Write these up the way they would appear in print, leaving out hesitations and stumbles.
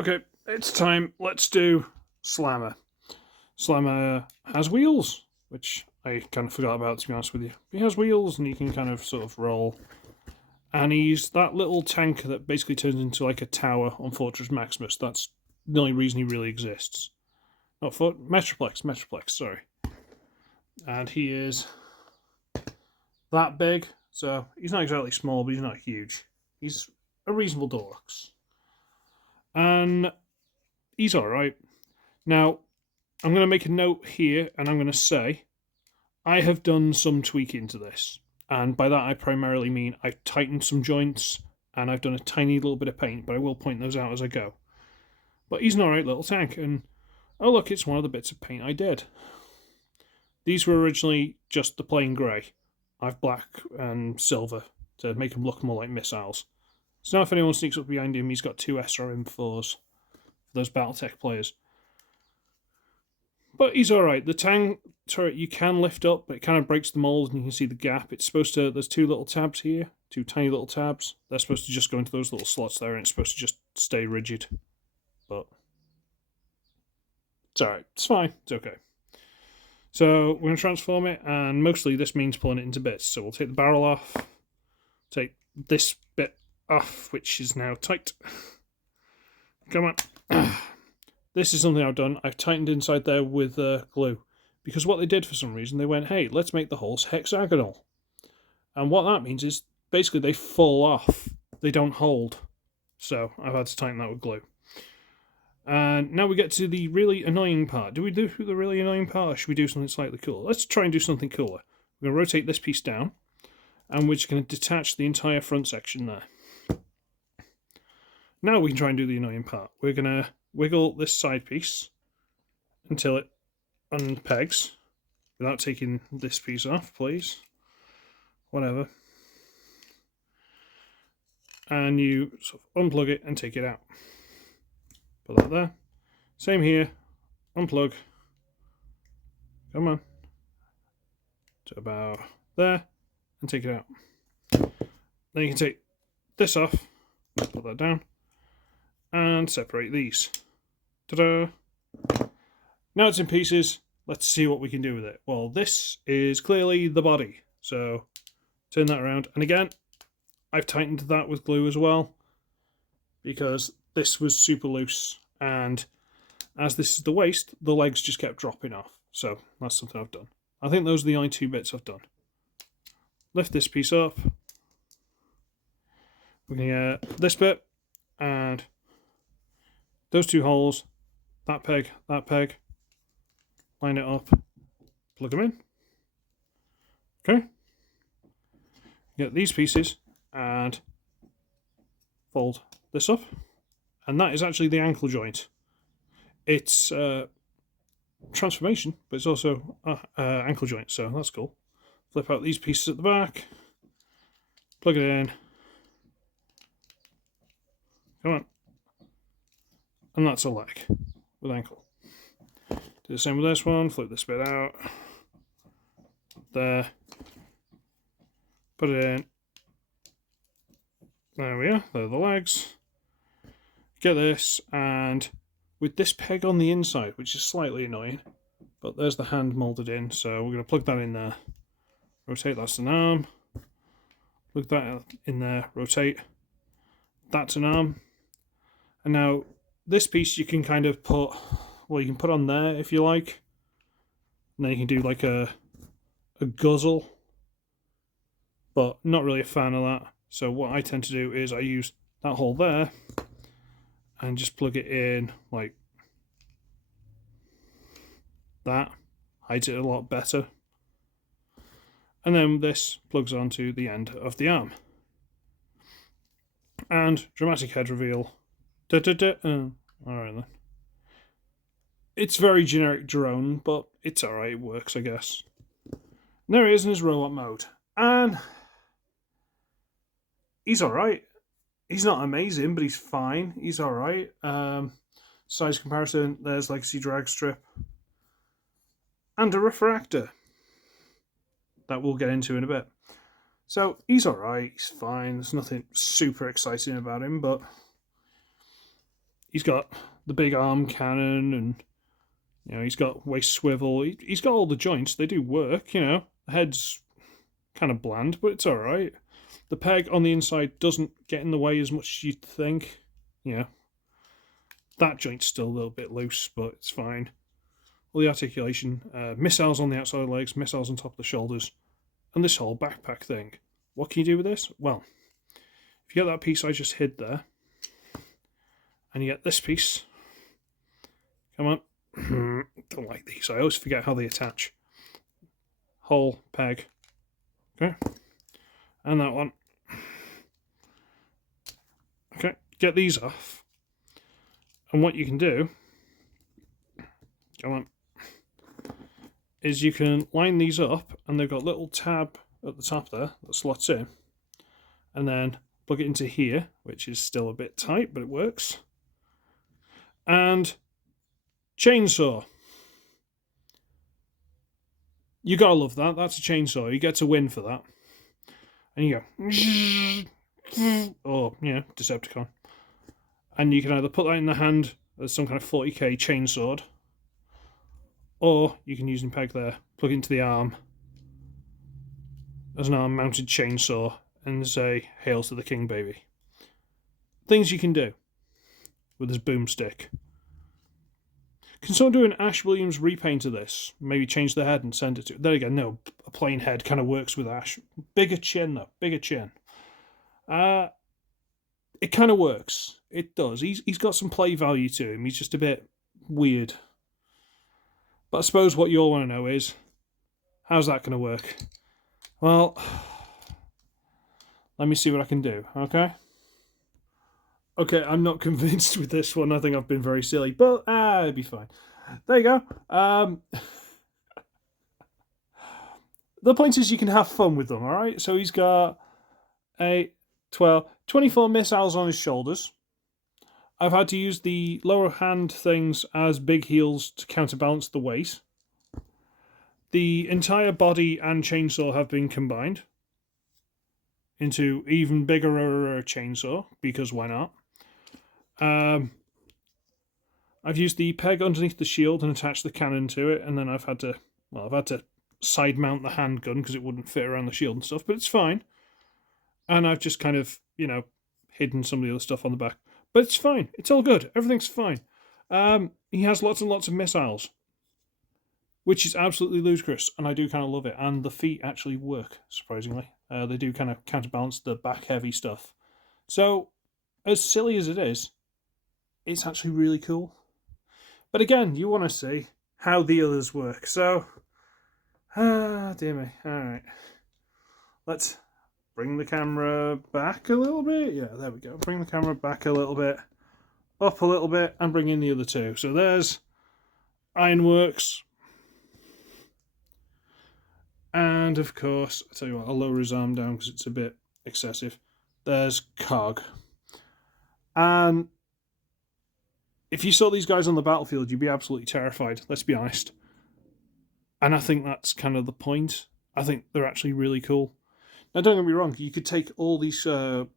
Okay, it's time. Let's do Slammer. Slammer has wheels, which I kind of forgot about, to be honest with you. He has wheels and he can kind of sort of roll. And he's that little tank that basically turns into like a tower on Fortress Maximus. That's the only reason he really exists. Not for Metroplex, sorry. And he is that big, so he's not exactly small, but he's not huge. He's a reasonable deluxe. And he's alright. Now, I'm going to make a note here, and I'm going to say, I have done some tweaking to this. And by that I primarily mean I've tightened some joints, and I've done a tiny little bit of paint, but I will point those out as I go. But he's an alright little tank, and oh look, it's one of the bits of paint I did. These were originally just the plain grey. I've black and silver to make them look more like missiles. So now if anyone sneaks up behind him, he's got two SRM4s for those Battletech players. But he's alright. The tank turret you can lift up, but it kind of breaks the mold and you can see the gap. It's supposed to, there's two little tabs here, two tiny little tabs. They're supposed to just go into those little slots there and it's supposed to just stay rigid. But it's alright. It's fine. It's okay. So we're going to transform it, and mostly this means pulling it into bits. So we'll take the barrel off, take this bit off, which is now tight. Come on. This is something I've done. I've tightened inside there with glue. Because what they did for some reason, they went, hey, let's make the holes hexagonal. And what that means is, basically they fall off. They don't hold. So I've had to tighten that with glue. And now we get to the really annoying part. Do we do the really annoying part, or should we do something slightly cooler? Let's try and do something cooler. We're going to rotate this piece down, and we're just going to detach the entire front section there. Now we can try and do the annoying part. We're going to wiggle this side piece until it unpegs, without taking this piece off, please. Whatever. And you sort of unplug it and take it out. Put that there. Same here. Unplug. Come on. To about there. And take it out. Then you can take this off. Put that down. And separate these. Ta-da! Now it's in pieces. Let's see what we can do with it. Well, this is clearly the body. So turn that around. And again, I've tightened that with glue as well. Because this was super loose, and as this is the waist, the legs just kept dropping off. So that's something I've done. I think those are the only two bits I've done. Lift this piece up. We're going to get this bit, and those two holes, that peg, line it up, plug them in. Okay. Get these pieces, and fold this up. And that is actually the ankle joint. It's transformation, but it's also ankle joint, so that's cool. Flip out these pieces at the back, plug it in. Come on. And that's a leg with ankle. Do the same with this one, flip this bit out. There. Put it in. There we are, there are the legs. Get this, and with this peg on the inside, which is slightly annoying, but there's the hand moulded in, so we're going to plug that in there. Rotate, that's an arm. Plug that in there, rotate. That's an arm. And now, this piece you can kind of put, well, you can put on there if you like. And then you can do like a guzzle, but not really a fan of that. So what I tend to do is I use that hole there, and just plug it in like that. Hides it a lot better. And then this plugs onto the end of the arm. And dramatic head reveal. Alright then. It's very generic drone, but it's alright, it works, I guess. And there he is in his robot mode. And he's alright. He's not amazing, but he's fine. He's alright. Size comparison, there's Legacy drag strip. And a refractor. That we'll get into in a bit. So, he's alright, he's fine. There's nothing super exciting about him, but he's got the big arm cannon, and you know he's got waist swivel. He's got all the joints. They do work. You know, the head's kind of bland, but it's all right. The peg on the inside doesn't get in the way as much as you'd think. Yeah, that joint's still a little bit loose, but it's fine. All the articulation, missiles on the outside of the legs, missiles on top of the shoulders, and this whole backpack thing. What can you do with this? Well, if you get that piece I just hid there, and you get this piece, come on, don't like these, I always forget how they attach. Whole peg, okay, and that one. Okay, get these off, and what you can do, come on, is you can line these up, and they've got a little tab at the top there that slots in, and then plug it into here, which is still a bit tight, but it works. And chainsaw. You gotta love that. That's a chainsaw. You get to win for that. And you go, or, yeah, Decepticon. And you can either put that in the hand as some kind of 40k chainsword, or you can use an peg there, plug it into the arm as an arm-mounted chainsaw, and say, "Hail to the king, baby." Things you can do with this boomstick. Can someone do an Ash Williams repaint of this? Maybe change the head and send it to... There you go, no, a plain head kind of works with Ash. Bigger chin, though, bigger chin. It kind of works. It does. He's got some play value to him. He's just a bit weird. But I suppose what you all want to know is, how's that going to work? Well, let me see what I can do, okay? Okay, I'm not convinced with this one. I think I've been very silly, but it'd be fine. There you go. The point is you can have fun with them, alright? So he's got 8, 12, 24 missiles on his shoulders. I've had to use the lower hand things as big heels to counterbalance the weight. The entire body and chainsaw have been combined into even bigger chainsaw, because why not? I've used the peg underneath the shield and attached the cannon to it, and then I've had to side mount the handgun because it wouldn't fit around the shield and stuff, but it's fine. And I've just kind of, hidden some of the other stuff on the back. But it's fine. It's all good. Everything's fine. He has lots and lots of missiles, which is absolutely ludicrous, and I do kind of love it. And the feet actually work, surprisingly. They do kind of counterbalance the back-heavy stuff. So, as silly as it is, it's actually really cool. But again, you want to see how the others work. So, dear me. Alright. Let's bring the camera back a little bit. Yeah, there we go. Bring the camera back a little bit, up a little bit, and bring in the other two. So there's Ironworks. And of course, I'll tell you what, I'll lower his arm down because it's a bit excessive. There's Cog. And if you saw these guys on the battlefield, you'd be absolutely terrified, let's be honest. And I think that's kind of the point. I think they're actually really cool. Now, don't get me wrong, you could take all these weaponizers.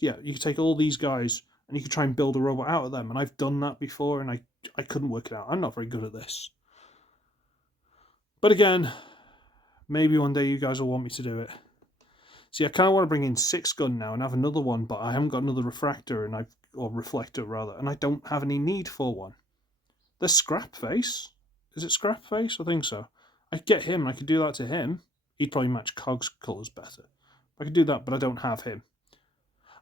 Yeah, you could take all these guys and you could try and build a robot out of them. And I've done that before and I couldn't work it out. I'm not very good at this. But again, maybe one day you guys will want me to do it. See, I kind of want to bring in 6-gun now and have another one, but I haven't got another refractor, or reflector rather, and I don't have any need for one. There's Scrapface. Is it Scrapface? I think so. I could get him, I could do that to him. He'd probably match Cog's colours better. I could do that, but I don't have him.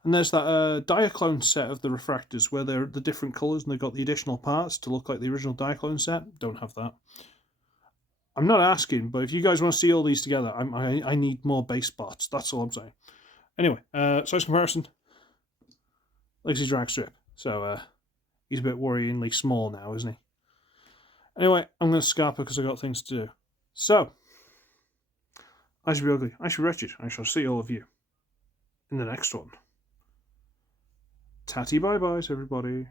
And there's that Diaclone set of the refractors where they're the different colours and they've got the additional parts to look like the original Diaclone set. Don't have that. I'm not asking, but if you guys want to see all these together, I need more base bots. That's all I'm saying. Anyway, size comparison. Legacy drag strip. So he's a bit worryingly small now, isn't he? Anyway, I'm going to scarper because I've got things to do. So, I should be ugly. I should be wretched. I shall see all of you in the next one. Tatty bye-byes, everybody.